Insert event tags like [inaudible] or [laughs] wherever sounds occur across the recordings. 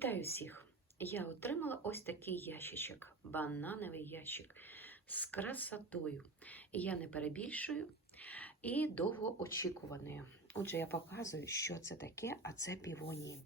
Вітаю всіх! Я отримала ось такий ящичок, банановий ящик з красотою. Я не перебільшую і довгоочікуваною. Отже, я показую, що це таке, а це півонії.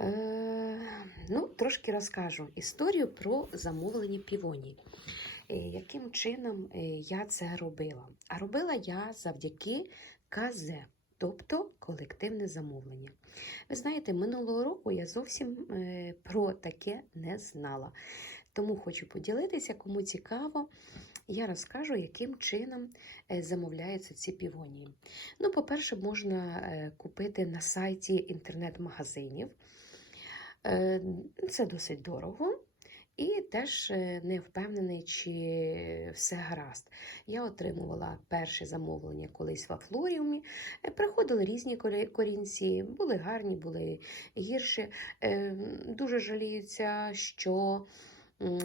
Е, ну, трошки розкажу історію про замовлені півонії. Е, яким чином е, я це робила? А робила я завдяки КЗ, тобто колективне замовлення. Ви знаєте, минулого року я зовсім е, про таке не знала. Тому хочу поділитися, кому цікаво, я розкажу, яким чином е, замовляються ці півонії. Ну, по-перше, можна е, купити на сайті інтернет-магазинів. Це досить дорого. І теж е, не впевнений, чи все гаразд. Я отримувала перше замовлення колись в Афлоріумі. Е, Приходили різні корінці, були гарні, були гірші. Е, Дуже жаліються, що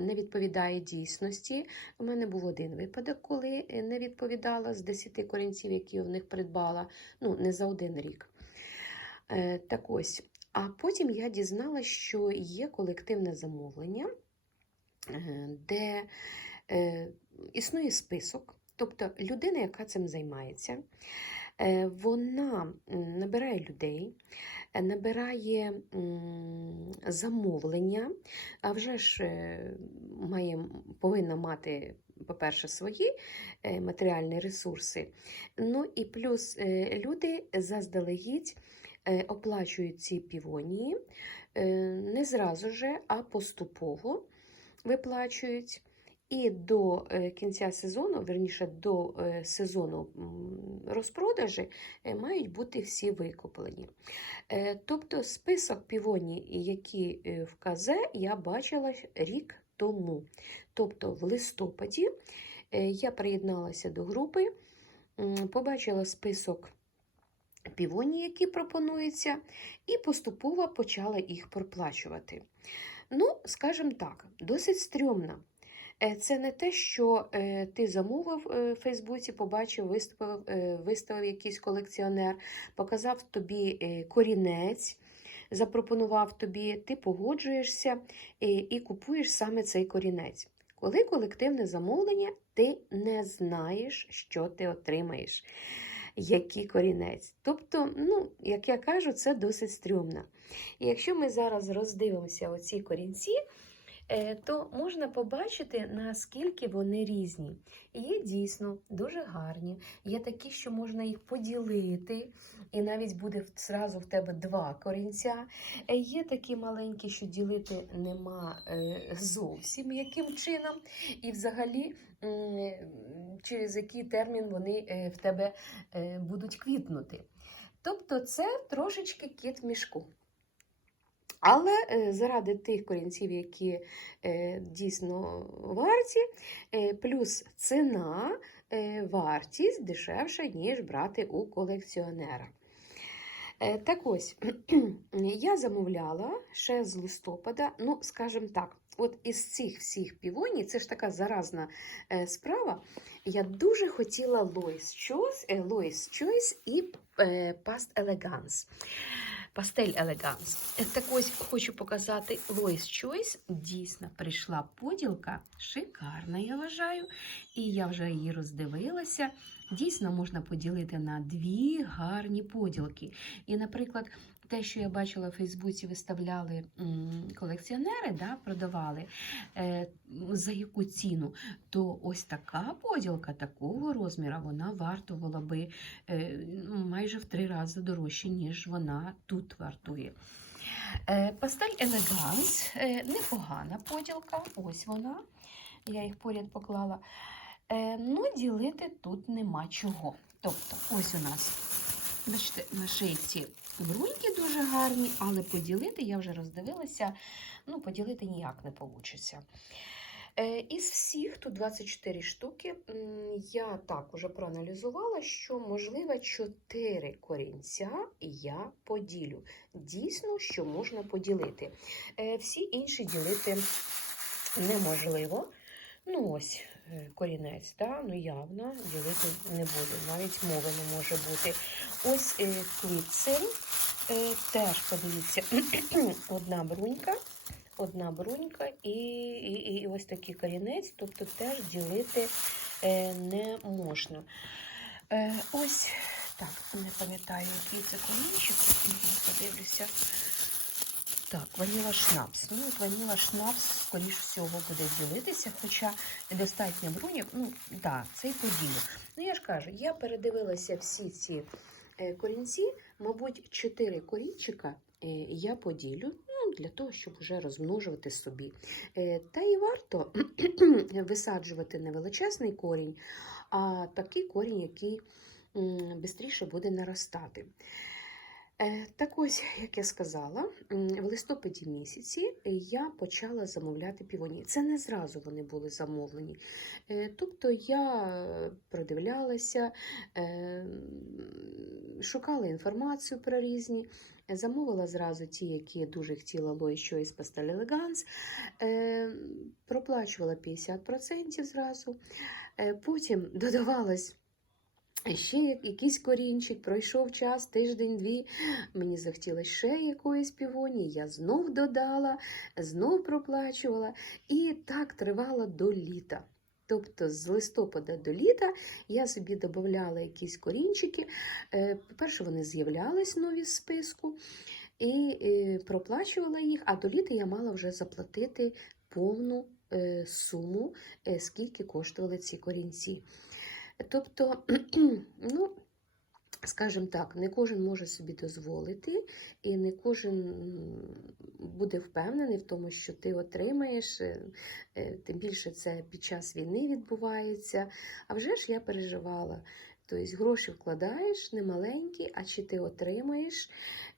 не відповідає дійсності. У мене був один випадок, коли не відповідала з 10 корінців, які в них придбала, ну не за один рік. Так ось. А потім я дізналася, що є колективне замовлення, де е, існує список, тобто людина, яка цим займається, е, вона набирає людей, е, набирає замовлення, а вже ж е, має, повинна мати, по-перше, свої е, матеріальні ресурси. Ну і плюс е, люди заздалегідь е, оплачують ці півонії е, не зразу же, а поступово виплачують. І до е, кінця сезону, верніше до е, сезону розпродажі, е, мають бути всі викуплені. Тобто список півоній, які в КЗ, я бачила рік тому. Тобто в листопаді я приєдналася до групи, побачила список півоній, які пропонуються, і поступово почала їх проплачувати. Ну, скажімо так, досить стрьомно. Е, Це не те, що е, ти замовив е, в Фейсбуці, побачив, виставив, виставив якийсь колекціонер, показав тобі корінець, запропонував тобі, ти погоджуєшся е, і купуєш саме цей корінець. Коли колективне замовлення, ти не знаєш, що ти отримаєш, який корінець. Тобто, ну, як я кажу, це досить стрьомно. І якщо ми зараз роздивимося оці корінці, е, то можна побачити, наскільки вони різні. І Є дійсно дуже гарні, є такі, що можна їх поділити, і навіть буде зразу в тебе два корінця. Е, Є такі маленькі, що ділити нема е, зовсім яким чином, і взагалі через який термін вони е, в тебе е, будуть квітнути. Тобто це трошечки кіт в мішку. Але е, заради тих корінців, які е, дійсно варті, е, плюс ціна, е, вартість дешевша, ніж брати у колекціонера. Е, Так ось, [clears throat] я замовляла ще з листопада, ну, скажімо так, от із цих всіх півоній, це ж така заразна е, справа. Я дуже хотіла Choice, е, Lois Choice і Past. Пастель Elegance. Е, Так ось хочу показати Lois Choice. Дійсно прийшла поділка, шикарна, я вважаю. І я вже її роздивилася. Дійсно можна поділити на дві гарні поділки. І, наприклад, те, що я бачила в Фейсбуці, виставляли колекціонери, да, продавали е, за яку ціну, то ось така поділка такого розміру, вона вартувала би е, ну, майже в три рази дорожче, ніж вона тут вартує. Е, Пастель Елеганс, непогана поділка, ось вона. Я їх поряд поклала. Ну, ділити тут нема чого. Тобто, ось у нас, бачите, на шийці бруньки дуже гарні, але поділити я вже роздивилася, ну, поділити ніяк не вийде. Із всіх, тут 24 штуки, я так уже проаналізувала, що можливо 4 корінця я поділю. Дійсно, що можна поділити. Е, Всі інші ділити неможливо. Ну, ось корінець, да? ну явно ділити не буду, навіть мови не може бути. Ось е, квітцель, е, теж подивіться, [clears throat] одна брунька, одна брунька і, і, і ось такий корінець, тобто теж ділити е, не можна. Ось так, не пам'ятаю, який це корінчик, подивлюся. Так, ваніла шнапс. Ну, ваніла шнапс, скоріш всього, буде ділитися, хоча достатньо бруньок, ну, так, да, це й подію. Ну, я ж кажу, я передивилася всі ці е, корінці, мабуть, чотири корінчика е, я поділю, ну, для того, щоб вже розмножувати собі. Е, та і варто [clears throat] висаджувати не величезний корінь, а такий корінь, який швидше буде наростати. Е, Так ось, [laughs] як я сказала, в листопаді місяці я почала замовляти півоні. Це не зразу вони були замовлені. Е, Тобто я продивлялася, е, шукала інформацію про різні, замовила зразу ті, які дуже хотіла Lois Choice Pastel Elegance, проплачувала 50% зразу, потім [laughs] додавалось Ще якийсь корінчик, пройшов час, тиждень-дві. Мені захотілося ще якоїсь півоні. Я знов додала, знов проплачувала. І так тривало до літа. Тобто з листопада до літа я собі додавала якісь корінчики. Е, По-перше, вони з'являлись нові з списку і е, проплачувала їх, а до літа я мала вже заплатити повну е, суму, скільки коштували ці корінці. Тобто, [clears throat] ну, скажімо так, не кожен може собі дозволити, і не кожен буде впевнений в тому, що ти отримаєш, е, е, тим більше це під час війни відбувається. А вже ж я переживала. Тобто гроші вкладаєш немаленькі, а чи ти отримаєш,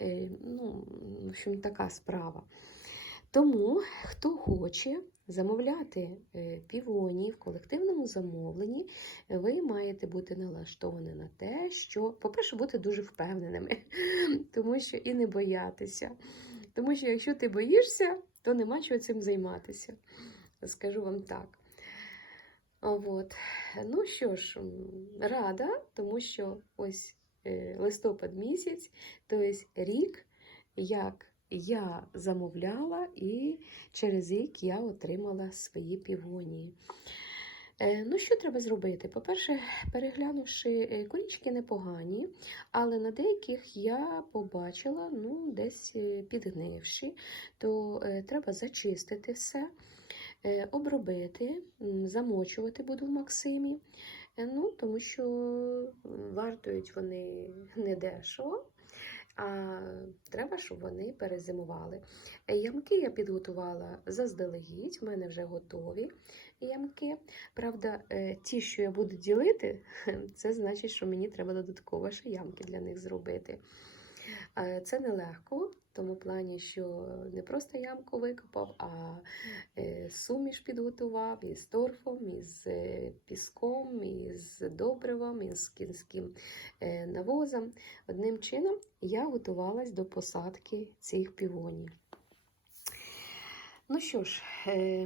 Е, ну, в общем, така справа. Тому, хто хоче замовляти е, півоні в колективному замовленні, ви маєте бути налаштовані на те, що, по-перше, бути дуже впевненими, [laughs] тому що і не боятися. Тому що якщо ти боїшся, то нема чого цим займатися. Скажу вам так. От. Ну що ж, рада, тому що ось е, листопад місяць, тобто рік, як я замовляла, і через рік я отримала свої півонії. Е, Ну, що треба зробити? По-перше, переглянувши е, непогані, але на деяких я побачила ну, десь е, підгнивші, то треба зачистити все, обробити, замочувати буду в Максимі. Ну, тому що вартують вони недешево, а треба, щоб вони перезимували. Ямки я підготувала заздалегідь, в мене вже готові ямки. Правда, е, ті, що я буду ділити, [laughs] це значить, що мені треба додатково ще ямки для них зробити. Е, Це нелегко, в тому плані, що не просто ямку викопав, а е, суміш підготував із торфом, із е, піском, із добривом, із кінським навозом. Одним чином я готувалась до посадки цих півонів. Ну що ж,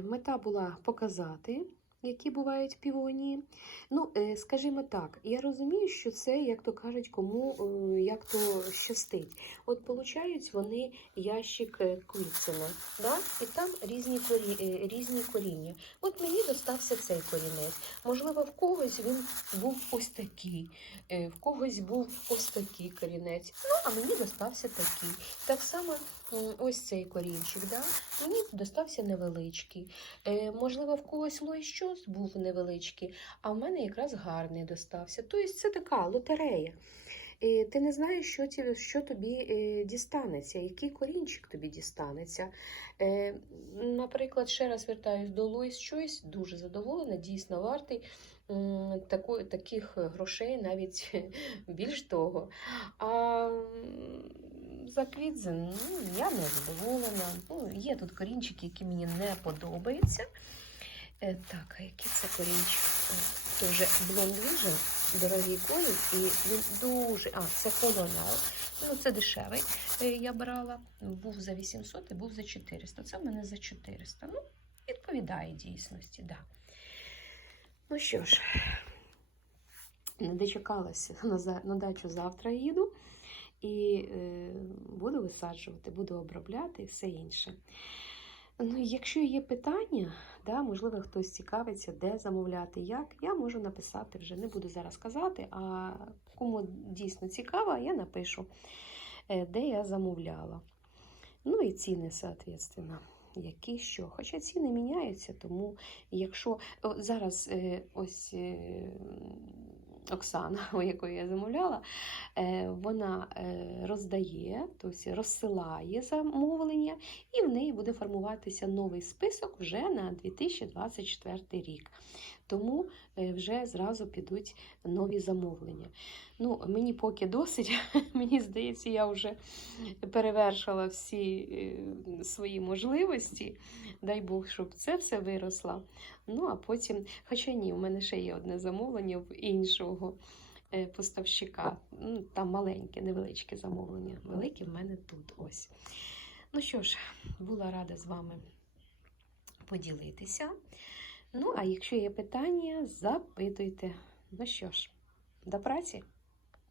мета була показати, які бувають півонії. Ну, е, скажімо так, я розумію, що це, як то кажуть, кому е, як то щастить. От получають вони ящик е, Квітсена, да? і там різні, корі... різні коріння. От мені достався цей корінець. Можливо, в когось він був ось такий, в когось був ось такий корінець. Ну, а мені достався такий. Так само ось цей корінчик, да? мені достався невеличкий. Е, можливо, в когось лой щось був невеличкий, а в мене якраз гарний достався. Тобто це така лотерея. І ти не знаєш, що, ті, що тобі е, дістанеться, який корінчик тобі дістанеться. Е, наприклад, ще раз вертаюсь до Louis Choice, дуже задоволена, дійсно вартий тако, таких грошей, навіть [laughs] більш того. А за Квідзен ну, я не задоволена. Ну, є тут корінчики, які мені не подобаються. Е, так, а який це корінчик? Тоже Blond Vision, дорогий корінь, і він дуже. А, це колоніал. Ну, це дешевий. Е, Я брала. Був за 800 і був за 400. Це в мене за 400. Ну, відповідає дійсності, да. Ну що ж, не дочекалася [laughs] на дачу завтра їду. І е, буду висаджувати, буду обробляти і все інше. Ну, якщо є питання, да, можливо, хтось цікавиться, де замовляти, як, я можу написати вже. Не буду зараз казати, а кому дійсно цікаво, я напишу, е, де я замовляла. Ну і ціни, соответственно, які що. Хоча ціни міняються, тому якщо зараз е, ось Оксана, [laughs] у якої я замовляла, е, вона е, роздає, тобто розсилає замовлення, і в неї буде формуватися новий список вже на 2024 рік. Тому е, вже зразу підуть нові замовлення. Ну, мені поки досить, [laughs] мені здається, я вже перевершила всі е, свої можливості. Дай Бог, щоб це все виросло. Ну, а потім, хоча ні, у мене ще є одне замовлення в іншого е, поставщика. Ну, Там маленьке, невеличке замовлення. Велике в мене тут ось. Ну що ж, була рада з вами поділитися. Ну, а якщо є питання, запитуйте. Ну що ж, до праці!